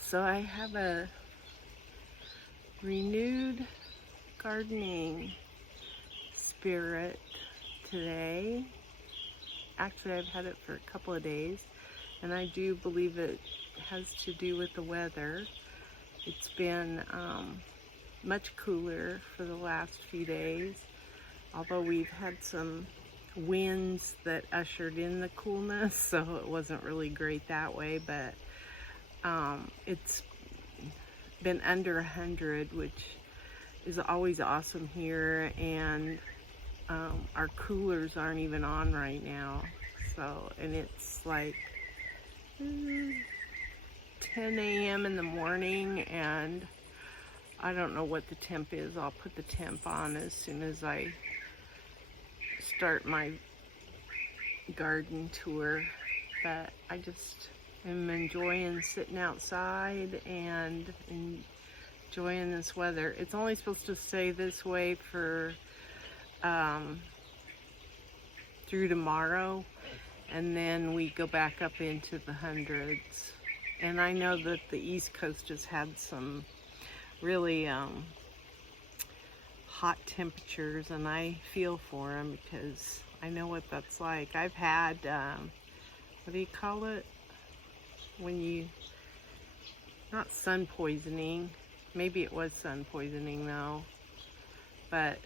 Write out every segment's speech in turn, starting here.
So I have a renewed gardening spirit today. Actually, I've had it for a couple of days, and I do believe it has to do with the weather. It's been much cooler for the last few days, although we've had some winds that ushered in the coolness, so it wasn't really great that way, but it's been under 100, which is always awesome here, and our coolers aren't even on right now. So, and it's like 10 a.m. in the morning, and I don't know what the temp is. I'll put the temp on as soon as I start my garden tour, but I just am enjoying sitting outside and enjoying this weather. It's only supposed to stay this way for through tomorrow, and then we go back up into the hundreds. And I know that the East Coast has had some really hot temperatures, and I feel for them because I know what that's like. I've had what do you call it when you, not sun poisoning, maybe it was sun poisoning though, but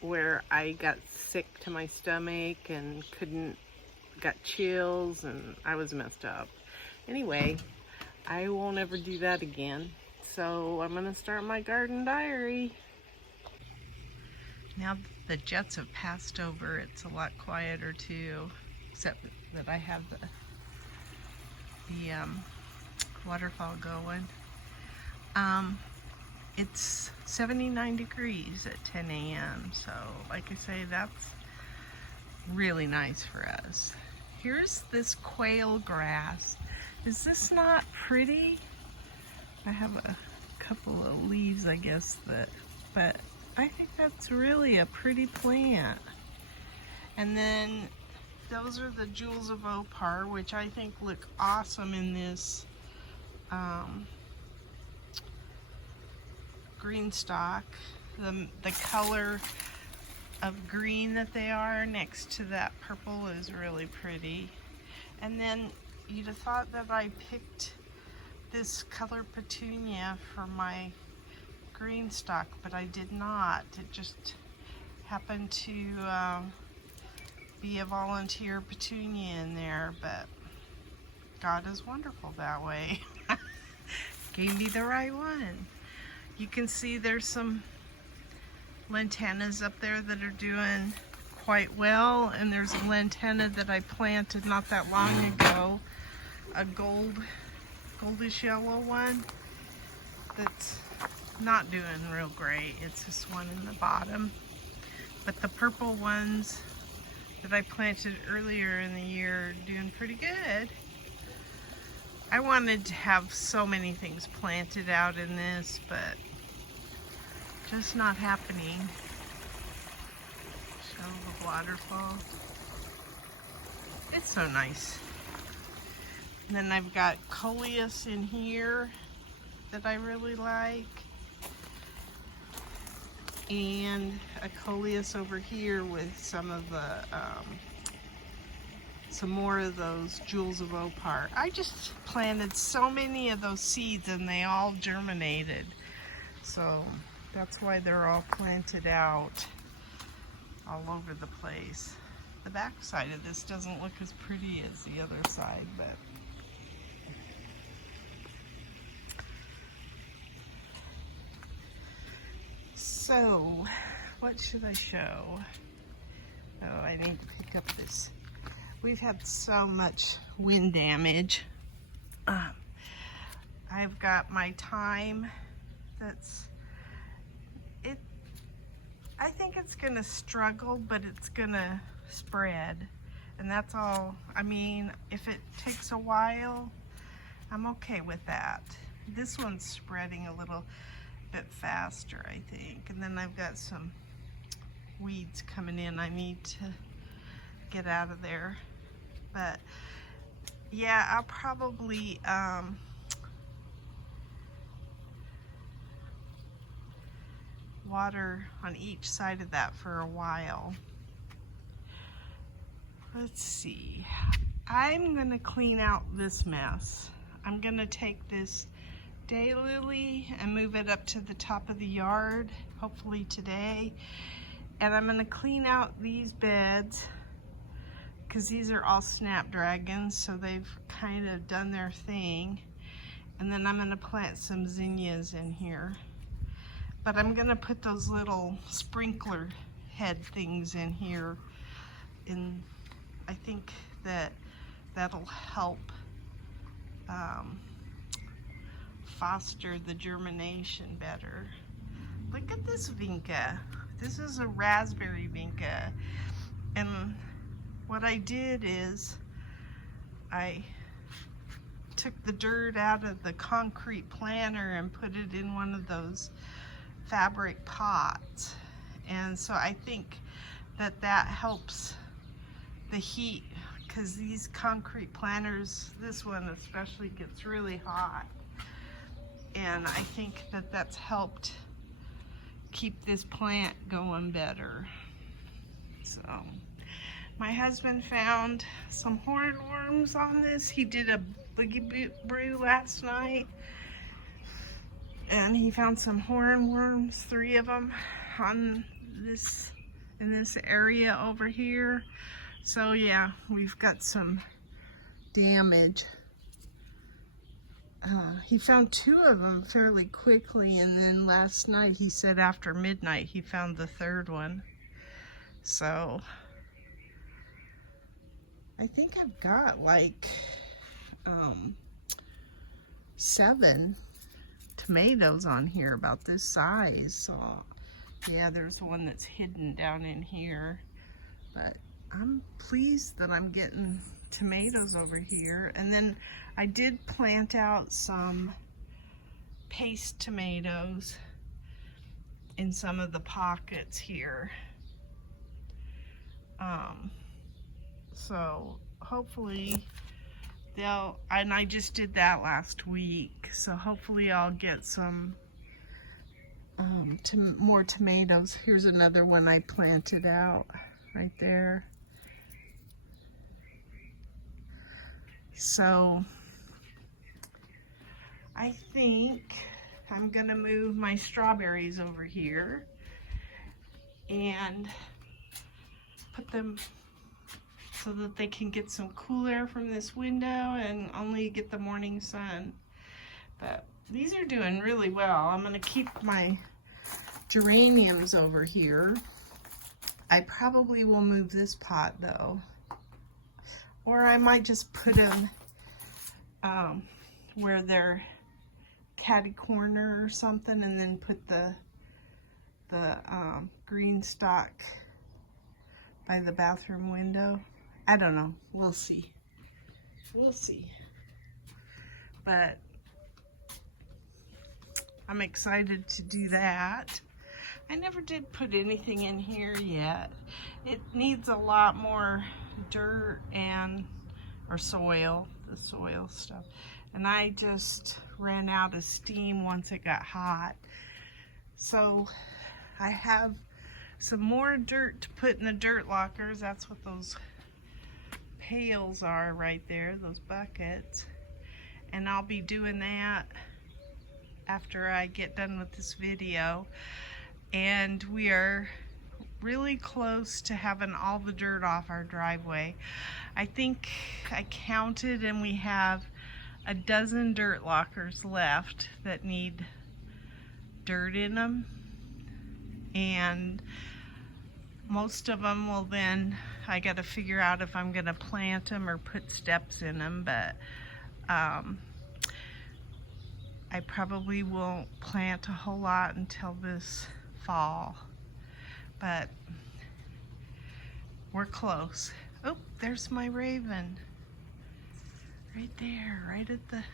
where I got sick to my stomach and got chills, and I was messed up. Anyway, I won't ever do that again. So I'm gonna start my garden diary. Now that the jets have passed over, it's a lot quieter too, except that I have the waterfall going. It's 79 degrees at 10 a.m. So like I say, that's really nice for us. Here's this quail grass. Is this not pretty? I have a couple of leaves, I guess, but I think that's really a pretty plant. And then those are the jewels of opar, which I think look awesome in this GreenStalk. The color of green that they are next to that purple is really pretty. And then you'd have thought that I picked this color petunia for my GreenStalk, but I did not. It just happened to be a volunteer petunia in there, but God is wonderful that way. Gave me the right one. You can see there's some lantanas up there that are doing quite well, and there's a lantana that I planted not that long ago, a goldish yellow one that's not doing real great. It's this one in the bottom, but the purple ones that I planted earlier in the year are doing pretty good. I wanted to have so many things planted out in this, but just not happening. Show the waterfall. It's so nice. And then I've got coleus in here that I really like, and a coleus over here with some of the some more of those jewels of opar. I just planted so many of those seeds and they all germinated, so that's why they're all planted out all over the place. The back side of this doesn't look as pretty as the other side, but so what should I show? Oh, I need to pick up this. We've had so much wind damage. I've got my thyme I think it's gonna struggle, but it's gonna spread. And that's all. I mean, if it takes a while, I'm okay with that. This one's spreading a little bit faster, I think. And then I've got some weeds coming in I need to get out of there. But yeah, I'll probably water on each side of that for a while. Let's see. I'm gonna clean out this mess. I'm gonna take this daylily and move it up to the top of the yard, hopefully today. And I'm gonna clean out these beds because these are all snapdragons, so they've kind of done their thing. And then I'm gonna plant some zinnias in here. But I'm gonna put those little sprinkler head things in here. And I think that that'll help foster the germination better. Look at this vinca. This is a raspberry vinca. And what I did is I took the dirt out of the concrete planter and put it in one of those fabric pots. And so I think that that helps the heat, because these concrete planters, this one especially, gets really hot. And I think that that's helped keep this plant going better. So my husband found some hornworms on this. He did a boogie brew last night, and he found some hornworms, 3 of them on this, in this area over here. So yeah, we've got some damage. He found 2 of them fairly quickly, and then last night he said after midnight he found the 3rd one. So I think I've got like 7 tomatoes on here about this size. So yeah, there's one that's hidden down in here, but I'm pleased that I'm getting tomatoes over here. And then I did plant out some paste tomatoes in some of the pockets here. So hopefully they'll, and I just did that last week, so hopefully I'll get some more tomatoes. Here's another one I planted out right there. So I think I'm gonna move my strawberries over here and put them so that they can get some cool air from this window and only get the morning sun. But these are doing really well. I'm gonna keep my geraniums over here. I probably will move this pot though. Or I might just put them where they're catty corner or something, and then put the GreenStalk by the bathroom window. I don't know. We'll see. We'll see. But I'm excited to do that. I never did put anything in here yet. It needs a lot more dirt and or soil, the soil stuff. And I just ran out of steam once it got hot. So I have some more dirt to put in the dirt lockers. That's what those pails are right there, those buckets. And I'll be doing that after I get done with this video. And we are really close to having all the dirt off our driveway. I think I counted and we have a dozen dirt lockers left that need dirt in them, and most of them will then, I got to figure out if I'm going to plant them or put steps in them, but I probably won't plant a whole lot until this fall, but we're close. Oh, there's my raven. Right there, right at the,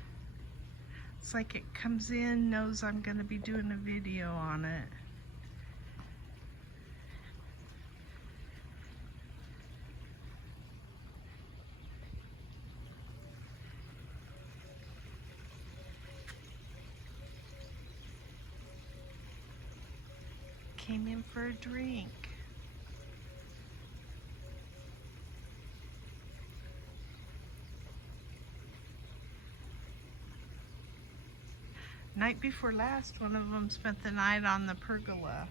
it's like it comes in, knows I'm going to be doing a video on it. came in for a drink. Night before last, one of them spent the night on the pergola.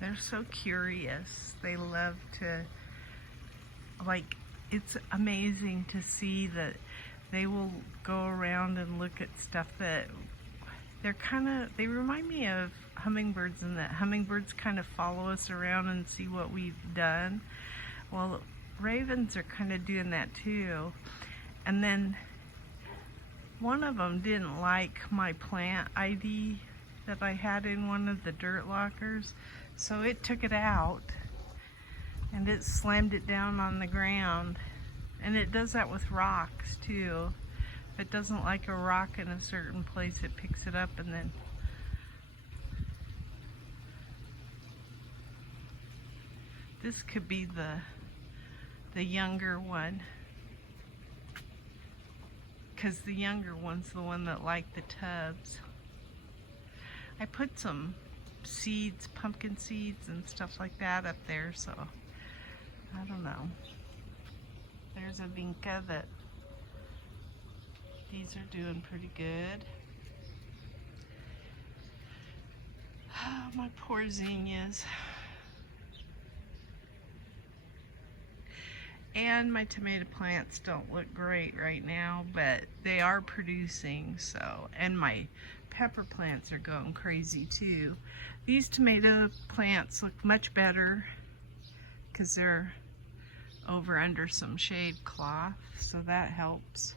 They're so curious. They love to, like, it's amazing to see that they will go around and look at stuff that they remind me of hummingbirds, in that hummingbirds kind of follow us around and see what we've done. Well, ravens are kind of doing that too. And then one of them didn't like my plant ID that I had in one of the dirt lockers. So it took it out and it slammed it down on the ground. And it does that with rocks too. If it doesn't like a rock in a certain place, it picks it up and then this could be the younger one, because the younger one's the one that liked the tubs. I put some seeds, pumpkin seeds and stuff like that up there, so I don't know. There's a vinca that these are doing pretty good. Oh, my poor zinnias. And my tomato plants don't look great right now, but they are producing, so, and my pepper plants are going crazy too. These tomato plants look much better because they're over under some shade cloth, so that helps.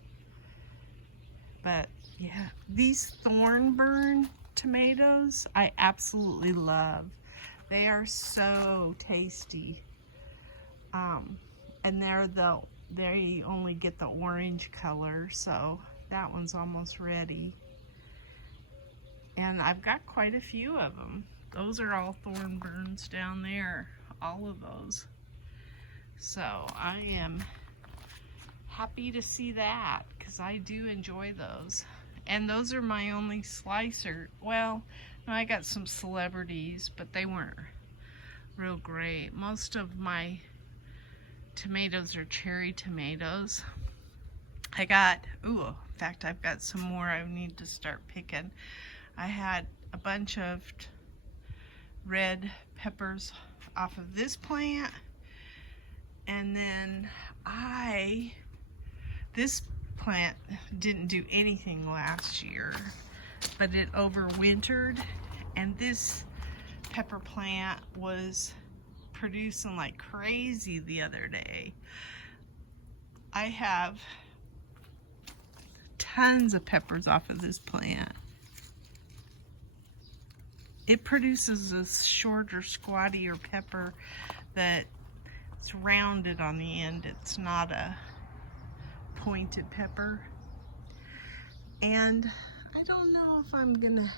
But yeah, these thornburn tomatoes I absolutely love. They are so tasty. And they only get the orange color, so that one's almost ready. And I've got quite a few of them. Those are all thornburns down there, all of those. So I am happy to see that, because I do enjoy those. And those are my only slicer. Well, no, I got some celebrities, but they weren't real great. Most of my tomatoes are cherry tomatoes. I got, in fact, I've got some more I need to start picking. I had a bunch of red peppers off of this plant, and then this plant didn't do anything last year, but it overwintered, and this pepper plant was producing like crazy the other day. I have tons of peppers off of this plant. It produces a shorter, squattier pepper that's rounded on the end. It's not a pointed pepper. And I don't know if I'm gonna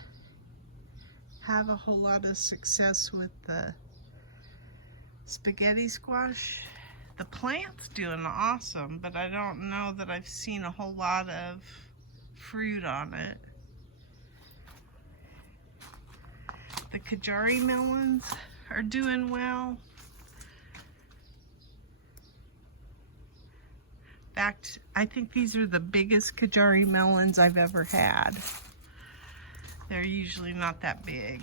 have a whole lot of success with the spaghetti squash. The plant's doing awesome, but I don't know that I've seen a whole lot of fruit on it. The Kajari melons are doing well. In fact, I think these are the biggest Kajari melons I've ever had. They're usually not that big.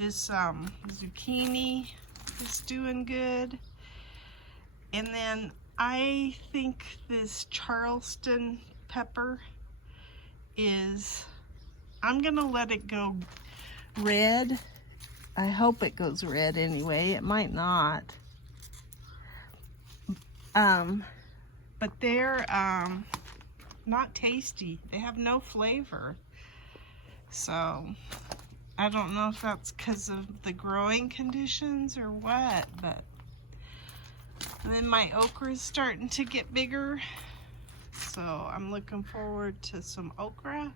This zucchini is doing good. And then I think this Charleston pepper I'm gonna let it go red. I hope it goes red anyway. It might not. But they're not tasty. They have no flavor. So I don't know if that's because of the growing conditions or what, but. And then my okra is starting to get bigger, so I'm looking forward to some okra.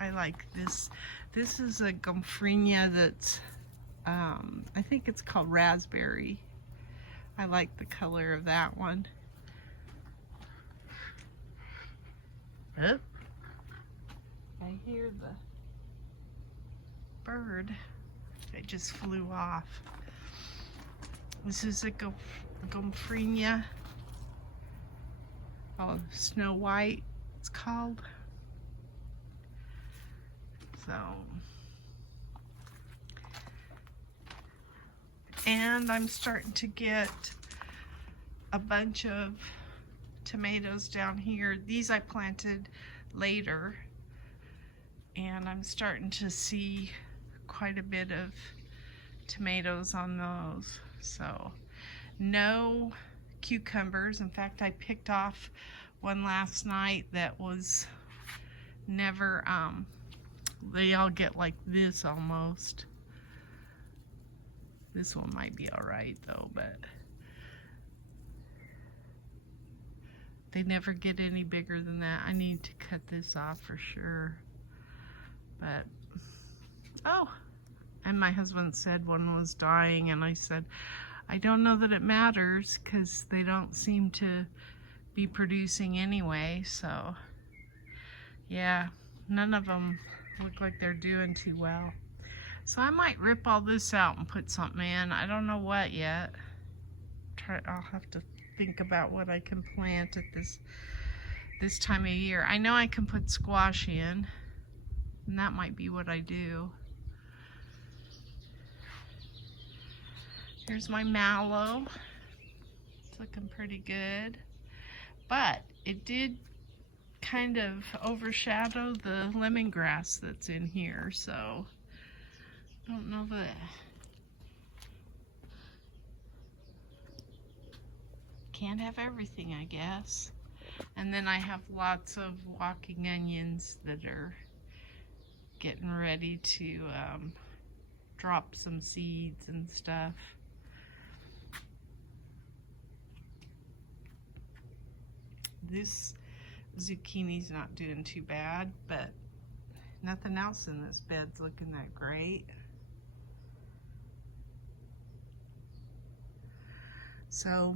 I like this. This is a gomphrenia that's, I think it's called raspberry. I like the color of that one. Oh, I hear the bird. It just flew off. This is a gomphrenia. Oh, Snow White, it's called. So, and I'm starting to get a bunch of tomatoes down here. These I planted later, and I'm starting to see quite a bit of tomatoes on those. So, no cucumbers. In fact, I picked off one last night that was never, they all get like this almost. This one might be alright though, but they never get any bigger than that. I need to cut this off for sure. But, oh, and my husband said one was dying, and I said, I don't know that it matters because they don't seem to be producing anyway, so yeah, none of them look like they're doing too well. So I might rip all this out and put something in. I don't know what yet. I'll have to think about what I can plant at this time of year. I know I can put squash in, and that might be what I do. Here's my mallow. It's looking pretty good. But it did kind of overshadow the lemongrass that's in here, so I don't know that. Can't have everything, I guess. And then I have lots of walking onions that are getting ready to drop some seeds and stuff. This zucchini's not doing too bad, but nothing else in this bed's looking that great. So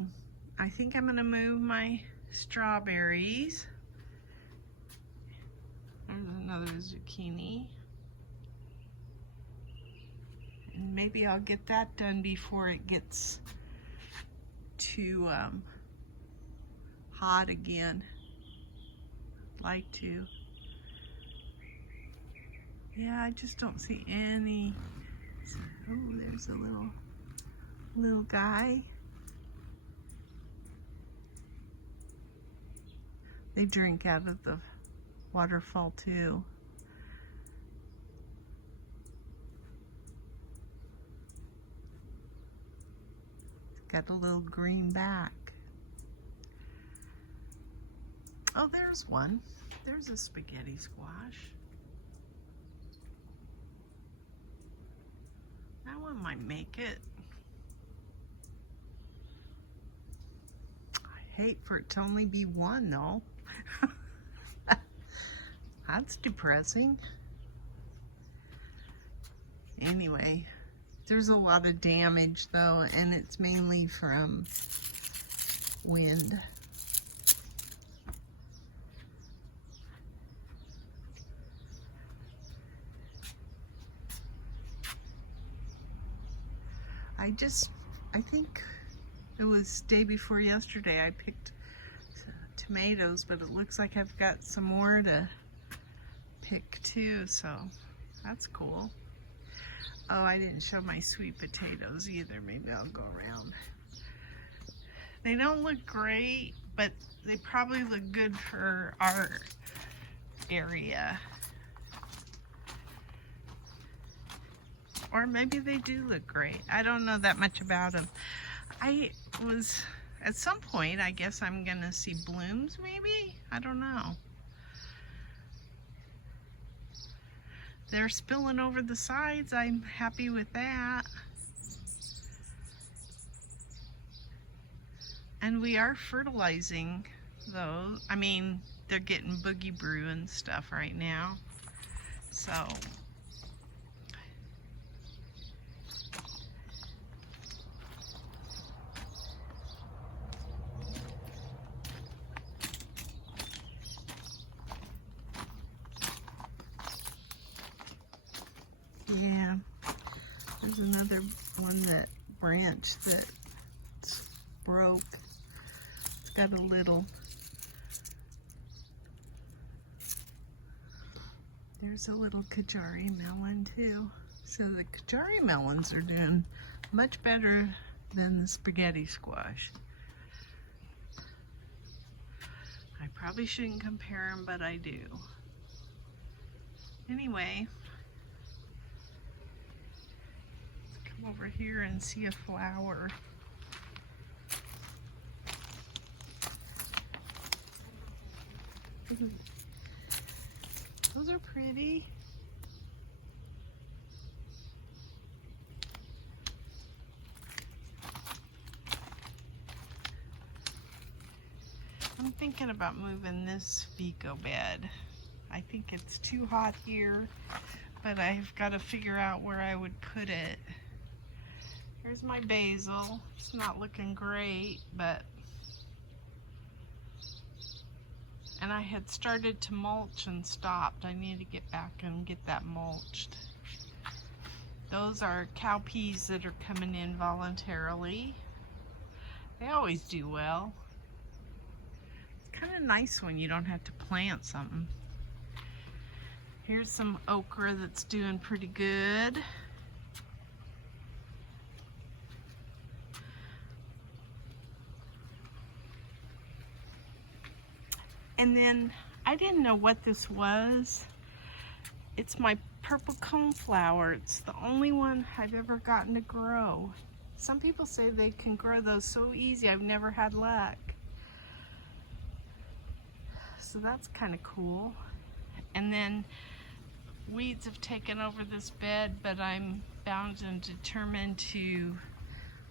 I think I'm gonna move my strawberries. There's another zucchini. And maybe I'll get that done before it gets too hot again. Like to. Yeah, I just don't see any. Oh, there's a little guy. They drink out of the waterfall too. It's got a little green back. Oh, there's one. There's a spaghetti squash. That one might make it. I hate for it to only be one though. That's depressing. Anyway, there's a lot of damage though, and it's mainly from wind. I think it was day before yesterday I picked tomatoes, but it looks like I've got some more to pick too, so that's cool. Oh, I didn't show my sweet potatoes either. Maybe I'll go around. They don't look great, but they probably look good for our area. Or maybe they do look great. I don't know that much about them. At some point, I guess I'm gonna see blooms maybe? I don't know. they're spilling over the sides. I'm happy with that. And we are fertilizing those. I mean, they're getting boogie brew and stuff right now. So yeah, there's another one, that branch that broke. It's got a little, there's a little Kajari melon too. So the Kajari melons are doing much better than the spaghetti squash. I probably shouldn't compare them, but I do. Anyway, let's come over here and see a flower. Those are pretty. I'm thinking about moving this Vego bed. I think it's too hot here, but I've got to figure out where I would put it. Here's my basil. It's not looking great, but... And I had started to mulch and stopped. I need to get back and get that mulched. Those are cowpeas that are coming in voluntarily. They always do well. It's kind of nice when you don't have to plant something. Here's some okra that's doing pretty good. And then, I didn't know what this was. It's my purple coneflower. It's the only one I've ever gotten to grow. Some people say they can grow those so easy. I've never had luck. So that's kind of cool. And then weeds have taken over this bed, but I'm bound and determined to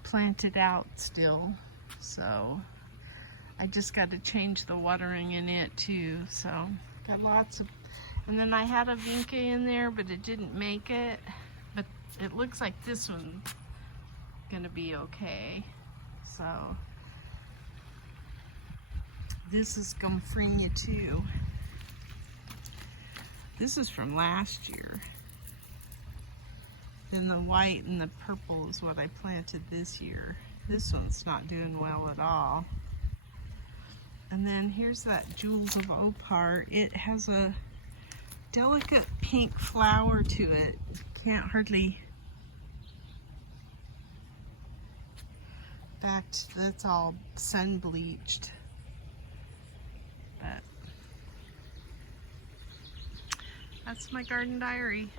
plant it out still. So I just got to change the watering in it too. So got lots of, and then I had a vinca in there, but it didn't make it. But it looks like this one's gonna be okay. So this is Gumfrenia too. This is from last year. Then the white and the purple is what I planted this year. This one's not doing well at all. And then here's that Jewels of Opar. It has a delicate pink flower to it. Can't hardly... In fact, that's all sun bleached. But that's my garden diary.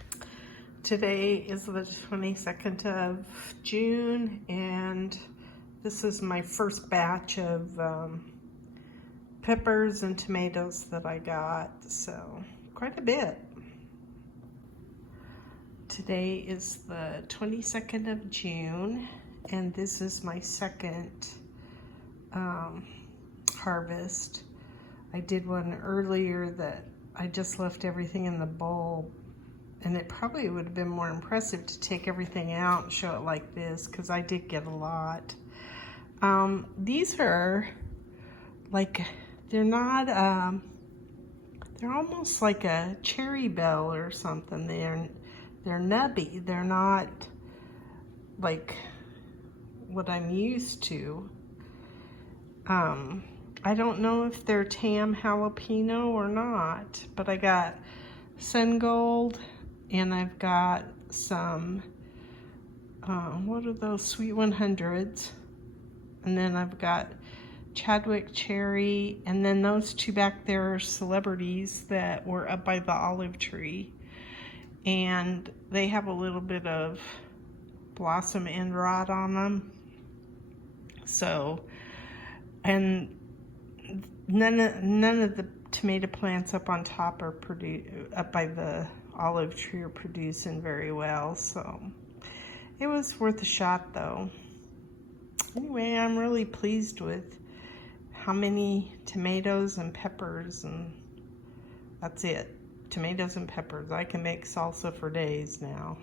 Today is the 22nd of June, and this is my first batch of peppers and tomatoes that I got, so quite a bit. Today is the 22nd of June, and this is my second harvest. I did one earlier that I just left everything in the bowl, and it probably would have been more impressive to take everything out and show it like this, because I did get a lot. These are like, they're not, they're almost like a cherry bell or something. They're nubby. They're not like what I'm used to. I don't know if they're Tam jalapeno or not, but I got Sun Gold, and I've got some, what are those, Sweet 100s, and then I've got Chadwick Cherry, and then those two back there are celebrities that were up by the olive tree, and they have a little bit of blossom end rot on them. So, and none of the tomato plants up on top are up by the olive tree are producing very well, so it was worth a shot though. Anyway, I'm really pleased with how many tomatoes and peppers, and that's it. Tomatoes and peppers. I can make salsa for days now.